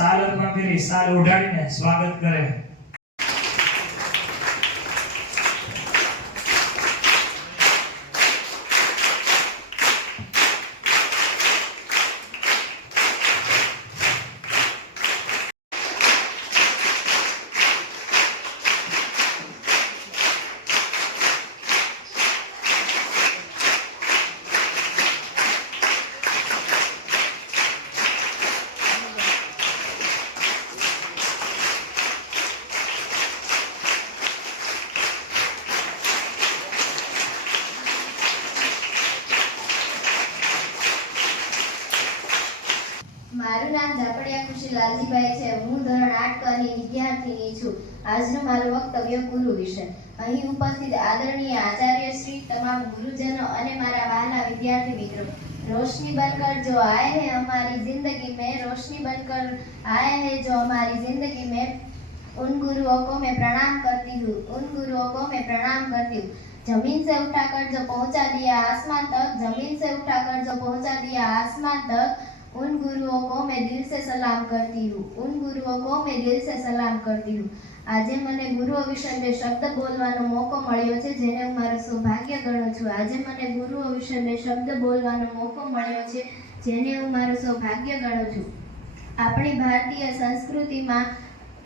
સાલરમાં ફેરી સાલ ઉડાડીને સ્વાગત કરે. મારું નામ ઝાપડિયા ખુશી લાલજીભાઈ છે. હું ધોરણ 8 ની વિદ્યાર્થીની છું. આજનું મારું વક્તવ્ય ગુરુ વિશે. અહીં ઉપસ્થિત આદરણીય આચાર્ય શ્રી, તમામ ગુરુજનો અને મારા વહાલા વિદ્યાર્થી મિત્રો, रोशनी बनकर जो आए हैं हमारी जिंदगी में, रोशनी बनकर आए हैं जो हमारी जिंदगी में, उन गुरुओं को मैं प्रणाम करती हूँ, उन गुरुओं को मैं प्रणाम करती हूँ. जमीन से उठाकर जो पहुंचा दिया आसमान तक, जमीन से उठाकर जो पहुंचा दिया आसमान तक, उन गुरुओं को मैं दिल से सलाम करती हूँ, उन गुरुओं को मैं दिल से सलाम करती हूँ. આજે મને ગુરુઓ વિશે બે શબ્દ બોલવાનો મોકો મળ્યો છે, જેને હું મારું સૌભાગ્ય ગણું છું. આજે મને ગુરુઓ વિશે બે શબ્દ બોલવાનો મોકો મળ્યો છે, જેને હું મારું સૌભાગ્ય ગણું છું. આપણી ભારતીય સંસ્કૃતિમાં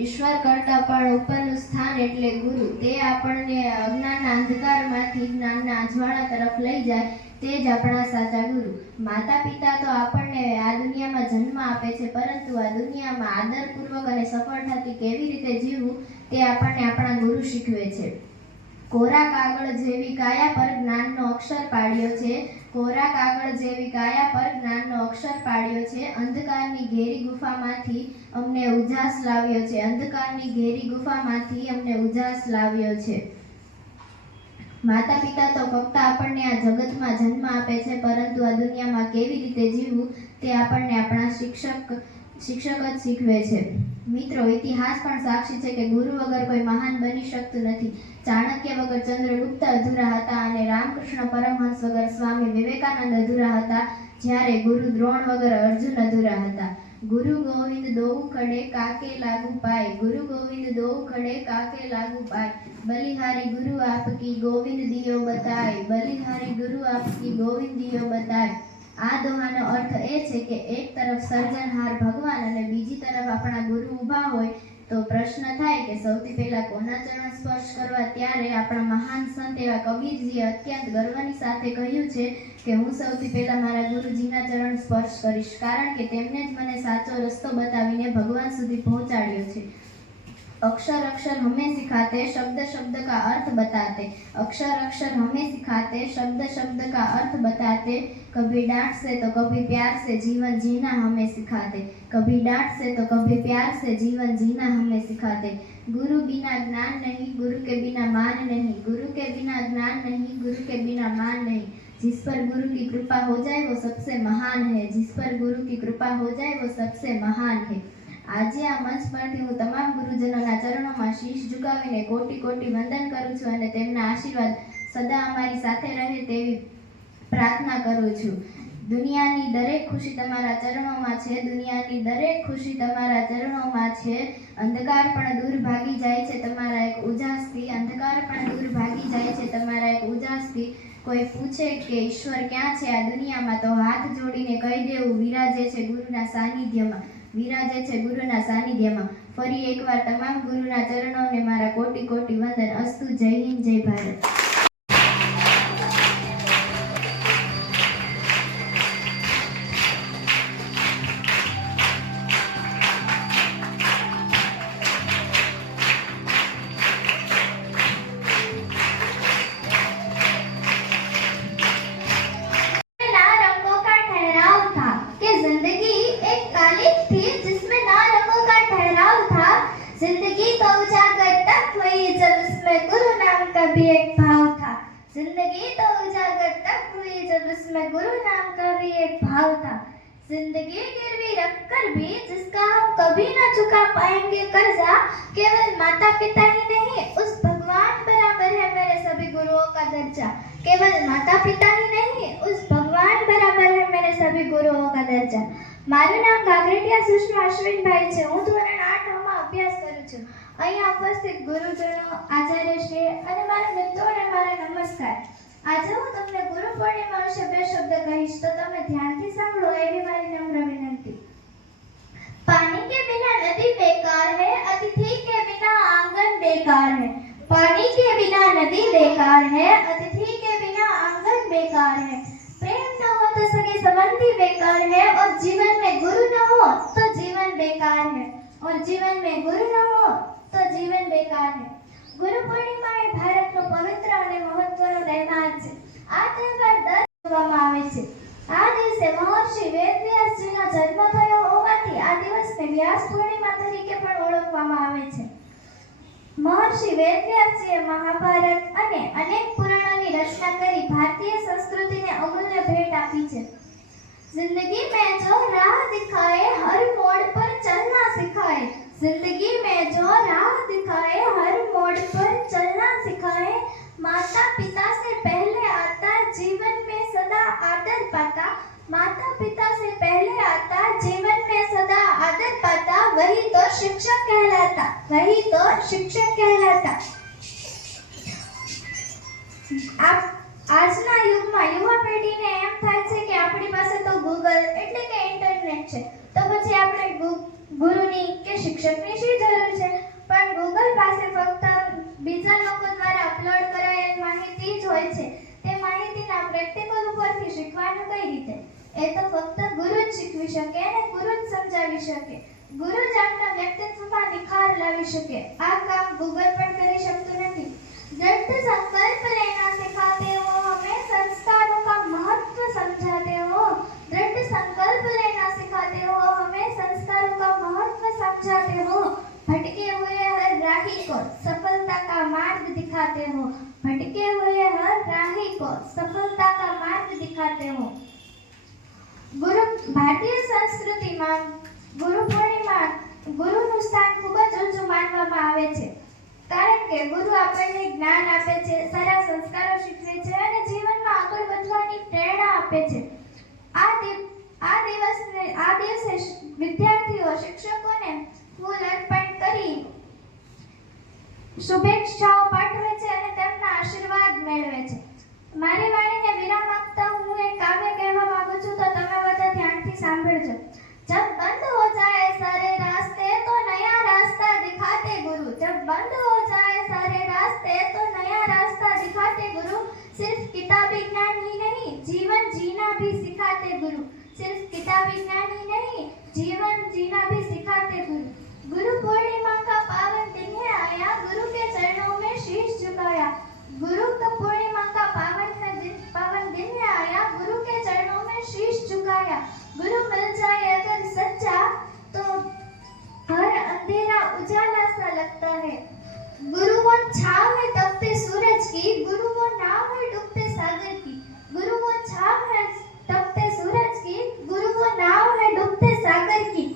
ઈશ્વર કરતાં પણ ઉપરનું સ્થાન એટલે ગુરુ. તે આપણને અજ્ઞાનના અંધકારમાંથી જ્ઞાનના અજવાળા તરફ લઈ જાય, તે જ આપણા સાચા ગુરુ. માતા પિતા તો આપણને આ દુનિયામાં જન્મ આપે છે, પરંતુ આ દુનિયામાં આદરપૂર્વક અને સફળતાથી કેવી રીતે જીવવું તે આપણને આપણા ગુરુ શીખવે છે. કોરા કાગળ જેવી કાયા પર જ્ઞાનનો અક્ષર પાડ્યો છે, કોરા કાગળ જેવી કાયા પર જ્ઞાનનો અક્ષર પાડ્યો છે. અંધકારની ઘેરી ગુફામાંથી અમને ઉજાસ લાવ્યો છે, અંધકારની ઘેરી ગુફામાંથી અમને ઉજાસ લાવ્યો છે. માતા પિતા તો ફક્ત આપણને આ જગતમાં જન્મ આપે છે, પરંતુ આ દુનિયામાં કેવી રીતે જીવવું તે આપણને આપણા શિક્ષક જ શીખવે છે. મિત્રો, ઇતિહાસ પણ સાક્ષી છે કે ગુરુ વગર કોઈ મહાન બની શકતું નથી. ચાણક્ય વગર ચંદ્રગુપ્ત અધૂરા હતા અને રામકૃષ્ણ પરમહંસ વગર સ્વામી વિવેકાનંદ અધૂરા હતા, જ્યારે ગુરુ દ્રોણ વગર અર્જુન અધૂરા હતા. गुरु गोविंद दो खड़े काके लागू पाए, गुरु गोविंद दो खड़े काके लागू पाए, बलिहारी गुरु आपकी गोविंद दियो बताए, बलिहारी गुरु आपकी गोविंद दियो बताए. આ દોહાનો અર્થ એ છે કે એક તરફ સર્જનહાર ભગવાન અને બીજી તરફ આપણા ગુરુ ઊભા હોય તો પ્રશ્ન થાય કે સૌથી પહેલા કોના ચરણ સ્પર્શ કરવા. ત્યારે આપણા મહાન સંત એવા કબીરજીએ અત્યંત ગર્વની સાથે કહ્યું છે કે હું સૌથી પહેલા મારા ગુરુજીના ચરણ સ્પર્શ કરીશ, કારણ કે તેમને જ મને સાચો રસ્તો બતાવીને ભગવાન સુધી પહોંચાડ્યો છે. अक्षर अक्षर हमें सिखाते, शब्द शब्द का अर्थ बताते, अक्षर अक्षर हमें सिखाते, शब्द शब्द का अर्थ बताते, कभी डांट से तो कभी प्यार से जीवन जीना हमें सिखाते, कभी डांट से तो कभी प्यार से जीवन जीना हमें सिखाते. गुरु बिना ज्ञान नहीं, गुरु के बिना मान नहीं, गुरु के बिना ज्ञान नहीं, गुरु के बिना मान नहीं. जिस पर गुरु की कृपा हो जाए वो सबसे महान है, जिस पर गुरु की कृपा हो जाए वो सबसे महान है. આજે આ મંચ પરથી હું તમામ ગુરુજનોના ચરણોમાં શીશ ઝુકાવીને કોટી કોટી વંદન કરું છું અને તેમના આશીર્વાદ સદા અમારી સાથે રહે તેવી પ્રાર્થના કરું છું. દુનિયાની દરેક ખુશી તમારા ચરણોમાં છે, દુનિયાની દરેક ખુશી તમારા ચરણોમાં છે. અંધકાર પણ દૂર ભાગી જાય છે તમારા એક ઉજાસથી, અંધકાર પણ દૂર ભાગી જાય છે તમારા એક ઉજાસથી. કોઈ પૂછે કે ઈશ્વર ક્યાં છે આ દુનિયામાં, તો હાથ જોડીને કહી દેવું વિરાજે છે ગુરુના સાનિધ્યમાં, વિરાજે છે ગુરુના સાનિધ્યમાં. ફરી એકવાર તમામ ગુરુના ચરણોને મારા કોટી કોટી વંદન. અસ્તુ. જય હિન્દ, જય ભારત. जिंदगी तो उजागर तब हुई जब उसमें गुरु नाम का भी एक भाव था, जिंदगी तो उजागर तब हुई जब उसमें गुरु नाम का भी एक भाव था. जिंदगी गिरवी रखकर भी जिसका हम कभी न चुका पाएंगे कर्जा, केवल माता पिता ही नहीं उस भगवान बराबर है मेरे सभी गुरुओं का दर्जा, केवल माता पिता ही नहीं उस भगवान बराबर है मेरे सभी गुरुओं का दर्जा. મારું નામ ગાગરેટિયા સુષ્મા અશ્વિનભાઈ છે. હું ધોરણ 8 માં અભ્યાસ કરું છું. અહીંયા ઉપસ્થિત ગુરુજનો, આચાર્યશ્રી અને મારા મિત્રોને મારા નમસ્કાર. આજે હું તમને ગુરુ પૂર્ણિમા વિશે 2 શબ્દ કહીશ, તો તમે ધ્યાનથી સાંભળો એવી મારી નમ્ર વિનંતી. पानी के बिना नदी बेकार है, अतिथि के बिना आंगन बेकार है. पानी के बिना नदी बेकार है, अतिथि के बिना आंगन बेकार है. प्रेम न हो तो सगे संबंधी बेकार है, और जीवन में गुरु न हो तो जीवन बेकार है. और जीवन में गुरु न हो तो जीवन बेकार है. गुरु पूर्णिमा એ ભારતનો પવિત્ર અને મહત્વનો તહેવાર છે. આ તહેવાર દર ઉજવવામાં આવે છે. આ દિવસે મહર્ષિ વેદવ્યાસજીનો જન્મ થયો હોવાથી આ દિવસને વ્યાસ પૂર્ણિમા તરીકે પણ ઓળખવામાં આવે છે. મહર્ષિ વેદવ્યાસજીએ મહાભારત અને અનેક પુરાણોની રચના કરી ભારતીય સંસ્કૃતિને અમૂલ્ય ભેટ આપી છે. जिंदगी में जो राह दिखाए हर मोड़ पर चलना सिखाए. जिंदगी में जो राह दिखाए हर मोड़ पर चलना सिखाए. माता पिता से पहले आता जीवन में सदा आदर पाता. माता पिता से पहले आता जीवन में सदा आदर पाता. वही तो शिक्षक कहलाता. वही तो शिक्षक कहलाता. आप આજના યુગમાં યુવા પેઢીને એમ થાય છે કે આપણી પાસે તો ગૂગલ એટલે કે ઇન્ટરનેટ છે, તો પછી આપણે ગુરુની કે શિક્ષકની શી જરૂર છે? પણ ગૂગલ પાસે ફક્ત બીજા લોકો દ્વારા અપલોડ કરાયેલ માહિતી જ હોય છે. તે માહિતીના પ્રેક્ટિકલ ઉપરથી શીખવાનું કઈ રીતે? એ તો ફક્ત ગુરુ જ શીખવી શકે અને ગુરુ જ સમજાવી શકે. ગુરુ જ આપણા વ્યક્તિત્વમાં નિખાર લાવી શકે. આ કામ ગૂગલ પણ કરી શકતું નથી. दृढ़ संकल्प लेना सिखाते हो, हमें संस्कारों का महत्व समझाते हो. दृढ़ संकल्प लेना सिखाते हो, हमें संस्कारों का महत्व समझाते हो. भटके हुए हर राही को सफलता का मार्ग दिखाते हो. भटके हुए हर राही को सफलता का मार्ग दिखाते हो. गुरु भारतीय संस्कृतिમાં ગુરુ પૂર્ણિમા ગુરુનું સ્થાન ખૂબ જ ઊંચું માનવામાં આવે છે. કારણ કે ગુરુ આપણને જ્ઞાન આપે છે, સારા સંસ્કારો શીખવે છે અને જીવનમાં આગળ વધવાની પ્રેરણા આપે છે. આ દિવસે વિદ્યાર્થીઓ શિક્ષકોને ફૂલ અર્પણ કરી શુભેચ્છાઓ પાઠવે છે અને તેમના આશીર્વાદ મેળવે છે. મારી વાણીને વિરામ આપતા હું એક કાવ્ય કહેવા માંગુ છું, તો તમે બધા ધ્યાનથી સાંભળજો. जब बंद हो जाए सारे रास्ते तो नया रास्ता दिखाते गुरु. जब बंद हो जाए सारे रास्ते तो नया रास्ता दिखाते गुरु. सिर्फ किताबी ज्ञान ही नहीं जीवन जीना भी सिखाते गुरु. सिर्फ किताबी ज्ञान ही नहीं जीवन जीना भी सिखाते गुरु. गुरु पूर्णिमा का पावन दिन है आया, गुरु के चरणों में शीश झुकाया. गुरु का पूर्णिमा का पावन दिन है आया, गुरु के चरणों में शीश झुकाया. गुरु मिल जाए अगर सच्चा तो हर अंधेरा उजाला सा लगता है. गुरु वो छाव है तपते सूरज की, गुरु वो नाव है डूबते सागर की. गुरु वो छाव है तपते सूरज की, गुरु वो नाव है डूबते सागर की.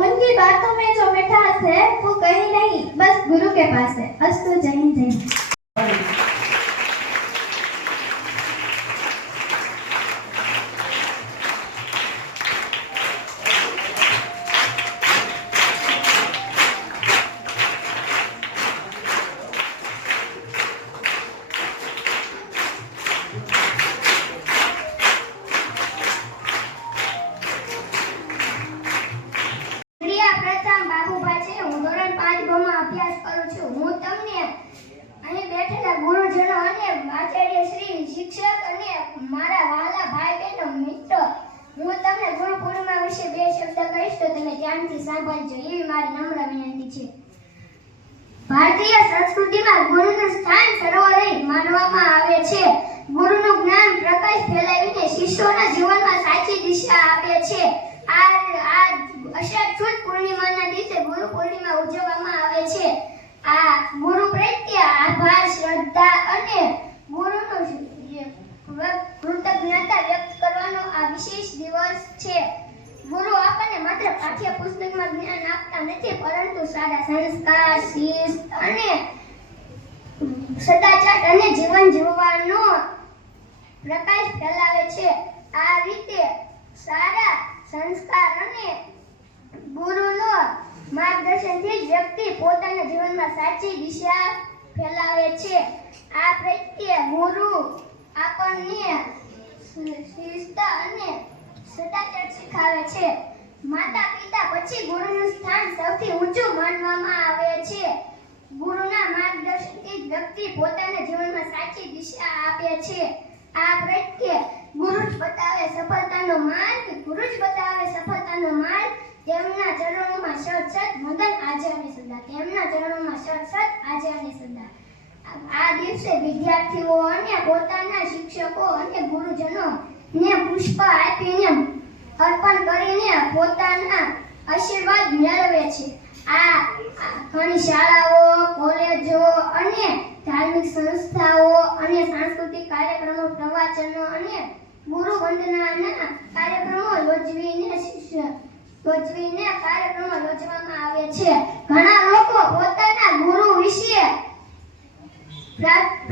उनकी बातों में जो मिठास है वो कहीं नहीं, बस गुरु के पास है. अस्तु. जय हिंद. जय हिंद. શિક્ષક અને મારા વાલા ભાઈ બહેનો મિત્રો, હું તમને ગુરુ પૂર્ણિમા વિશે 2 શબ્દ કહીશ, તો તમે ધ્યાનથી સાંભળજો એવી મારી નમ્ર વિનંતી છે. ભારતીય સંસ્કૃતિમાં ગુરુનું સ્થાન સર્વોદય માનવામાં આવે છે. ગુરુનું જ્ઞાન પ્રકાશ ફેલાવીને શિષ્યોના જીવનમાં સાચી દિશા આપે છે. આ અષાઢ સુદ પૂર્ણિમાના દિવસે ગુરુ પૂર્ણિમા ઉજવવામાં આવે છે. આ ગુરુ પ્રત્યે આભાર, શ્રદ્ધા અને ગુરુનું કૃતજ્ઞતા વ્યક્ત કરવાનો આ વિશેષ દિવસ છે. ગુરુ આપણને માત્ર પાઠ્યપુસ્તકમાં જ્ઞાન આપતા નથી, પરંતુ સારા સંસ્કાર, શિસ્ત અને સદાચાર અને જીવન જીવવાનો પ્રકાશ ફેલાવે છે. આ રીતે સારા સંસ્કાર અને ગુરુનો માર્ગદર્શનથી જ વ્યક્તિ પોતાના જીવનમાં સાચી દિશા ફેલાવે છે. આ પ્રત્યે ગુરુ આપણને શિસ્ત અને સદાચાર શીખવે છે. માતા પિતા પછી ગુરુનું સ્થાન સૌથી ઊંચું માનવામાં આવે છે. ગુરુના માર્ગદર્શનથી જ વ્યક્તિ પોતાના જીવનમાં સાચી દિશા આપે છે. આ પ્રત્યે ગુરુ જ બતાવે સફળતાનો માર્ગ. તેમના ચરણોમાં સત વંદન આજે અને સદા. આ દિવસે વિદ્યાર્થીઓ અને પોતાના શિક્ષકો અને ગુરુજનો ને પુષ્પ આપીને અર્પણ કરીને પોતાના આશીર્વાદ મેળવે છે. આ ઘણી શાળાઓ, કોલેજો અને ધાર્મિક સંસ્થાઓ અને સાંસ્કૃતિક કાર્યક્રમો, પ્રવચનો અને ગુરુ વંદનાના કાર્યક્રમો યોજવામાં આવે છે. ઘણા લોકો પોતાના ગુરુ વિશે પ્રયત્ન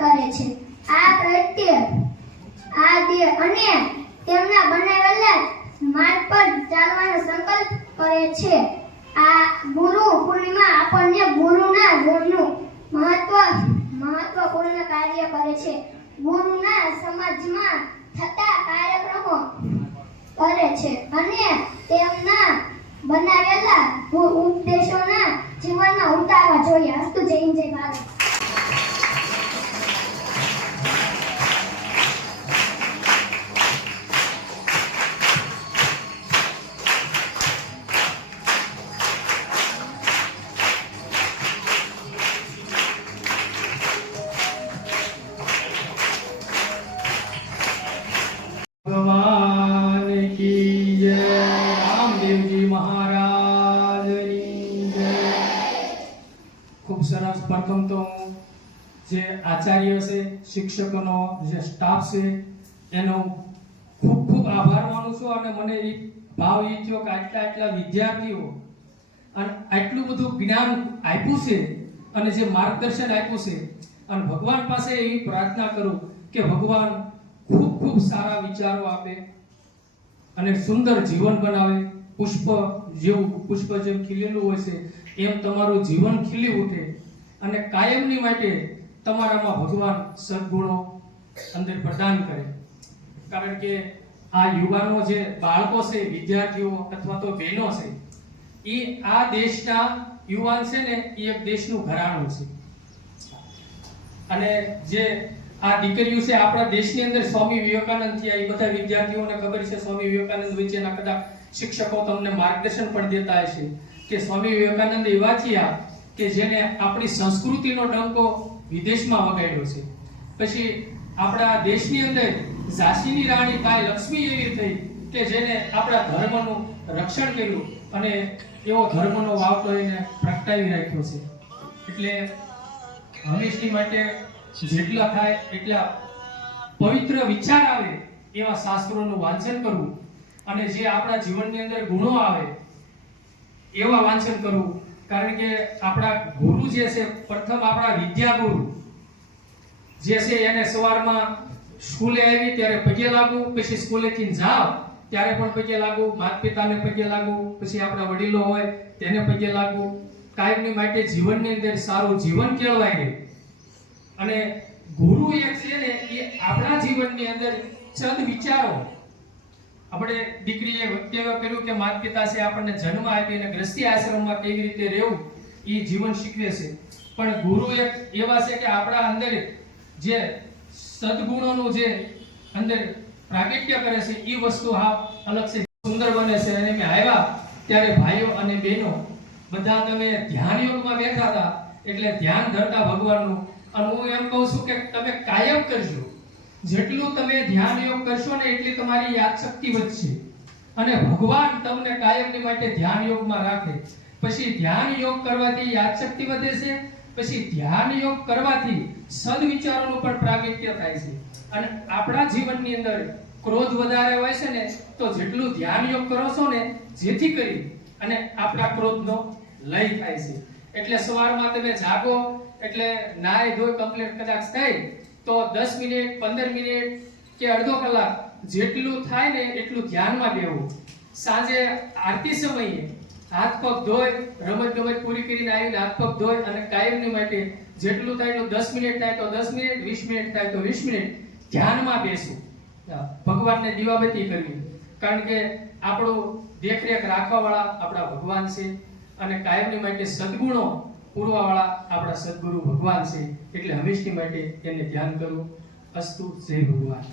કરે છે. આ પ્રત્યે અને તેમના બનાવેલા માર્ગ પર ચાલવાનો સંકલ્પ કરે છે. આ ગુરુ પૂર્ણિમા આપણને ગુરુના ગુણનું મહત્વપૂર્ણ કાર્ય કરે છે. ગુરુના સમાજમાં થતા કાર્યક્રમો કરે છે અને તેમના બનાવેલા ઉપદેશોના જીવનમાં ઉતારવા જોઈએ. અસ્તુ. જય હિન્દ, જય ભારત. ભગવાન કી જય. રામદેવજી મહારાજની જય. ખૂબ સરસ. પ્રથમ તો જે આચાર્ય છે, શિક્ષકોનો જે સ્ટાફ છે, એનો ખૂબ ખૂબ આભાર માનું છું. અને મને એ ભાવ એ થયો કે આટલા વિદ્યાર્થીઓ અને આટલું બધું જ્ઞાન આપ્યું છે અને જે માર્ગદર્શન આપ્યું છે, અને ભગવાન પાસે એવી પ્રાર્થના કરું કે ભગવાન ખૂબ સારા વિચારો આપે અને સુંદર જીવન બનાવે. પુષ્પ જેમ ખીલેલું હોય છે એમ તમારું જીવન ખીલી ઉઠે અને કાયમની માટે તમારામાં ભગવાન સદગુણો અંદર પ્રદાન કરે. કારણ કે આ યુવાનો જે બાળકો છે, વિદ્યાર્થીઓ અથવા તો બહેનો છે, એ આ દેશના યુવાન છે ને, એ એક દેશનું ઘરાણું છે. અને જે આ દીકરીઓ છે આપણા દેશની અંદર સ્વામી વિવેકાનંદ થયા. એ બધા વિદ્યાર્થીઓને ખબર છે સ્વામી વિવેકાનંદ વિશેના કદાચ શિક્ષકો તમને માર્ગદર્શન પણ દેતા હશે કે સ્વામી વિવેકાનંદ એવા થયા કે જેને આપણી સંસ્કૃતિનો ડંકો વિદેશમાં વગાડ્યો છે. પછી આપણા દેશની અંદર ઝાંસીની રાણી બાઈ લક્ષ્મી એવી થઈ કે જેને આપણા ધર્મનું રક્ષણ કર્યું અને એવો ધર્મનો વાવટો એને પ્રગટાવી રાખ્યો છે. એટલે હંમેશની માટે જેટલા થાય એટલા પવિત્ર વિચાર આવે એવા શાસ્ત્રોનું વાંચન કરવું અને જે આપણા જીવનની અંદર ગુણો આવે એવા વાંચન કરવું. કારણ કે આપણા ગુરુ જે છે, પ્રથમ આપણા વિદ્યાગુરુ જે છે એને સવારમાં સ્કૂલે આવી ત્યારે પગે લાગવું, પછી સ્કૂલેથી જાવ ત્યારે પણ પગે લાગવું, માતા પિતાને પગે લાગવું, પછી આપણા વડીલો હોય તેને પગે લાગવું. કાયમની માટે જીવનની અંદર સારું જીવન કેળવાય રહે. અને ગુરુ એક છે ને, એ આપણા જીવનની અંદર ચંદ વિચારો, આપણે દીકરીએ વક્તવ્ય કર્યું કે માતા પિતા છે આપણને જન્મ આપીને ગ્રસ્તી આશ્રમમાં કેવી રીતે રહેવું એ જીવન શીખવે છે. પણ ગુરુ એક એવા છે કે આપણા અંદર જે સદગુણોનું જે અંદર પ્રાગટ્ય કરે છે એ વસ્તુ હા અલગ છે, સુંદર બને છે. અને મેં આવ્યા ત્યારે ભાઈઓ અને બહેનો બધા તમે ધ્યાન યોગમાં બેઠા હતા, એટલે ધ્યાન ધરતા ભગવાનનું. અને હું એમ કહું છું કે તમે કાયમ કરજો. જેટલું તમે ધ્યાન યોગ કરશો ને એટલી તમારી યાદશક્તિ વધશે અને ભગવાન તમને કાયમની માટે ધ્યાન યોગમાં રાખે. પછી ધ્યાન યોગ કરવાથી યાદશક્તિ વધે છે, પછી ધ્યાન યોગ કરવાથી સદવિચારોનું પણ પ્રાગટ્ય થાય છે. અને આપણા જીવનની અંદર ક્રોધ વધારે હોય છે ને, તો જેટલું ધ્યાન યોગ કરો છો ને, જેથી કરી અને આપણા ક્રોધનો લય થાય છે. એટલે સવારમાં તમે જાગો એટલે નાય ધોઈ કમ્પ્લીટ કદાચ થાય તો 10 મિનિટ 15 મિનિટ કે અડધો કલાક જેટલું થાય ને એટલું ધ્યાનમાં લેવું. સાંજે આરતી સમયે હાથ પગ ધોઈ, રમત ગમત પૂરી કરીને આવીને હાથ પગ ધોઈ અને કાયમની માટે જેટલું થાય એટલું 10 મિનિટ થાય તો 10 મિનિટ, 20 મિનિટ થાય તો 20 મિનિટ ધ્યાનમાં બેસવું, ભગવાનને દીવાબત્તી કરવી. કારણ કે આપણું દેખરેખ રાખવાવાળા આપણા ભગવાન છે અને કાયમની માટે સદગુણો પૂરવાવાળા આપણા સદગુરુ ભગવાન છે. એટલે હંમેશની માટે એને ધ્યાન કરવું. અસ્તુ. જય ભગવાન.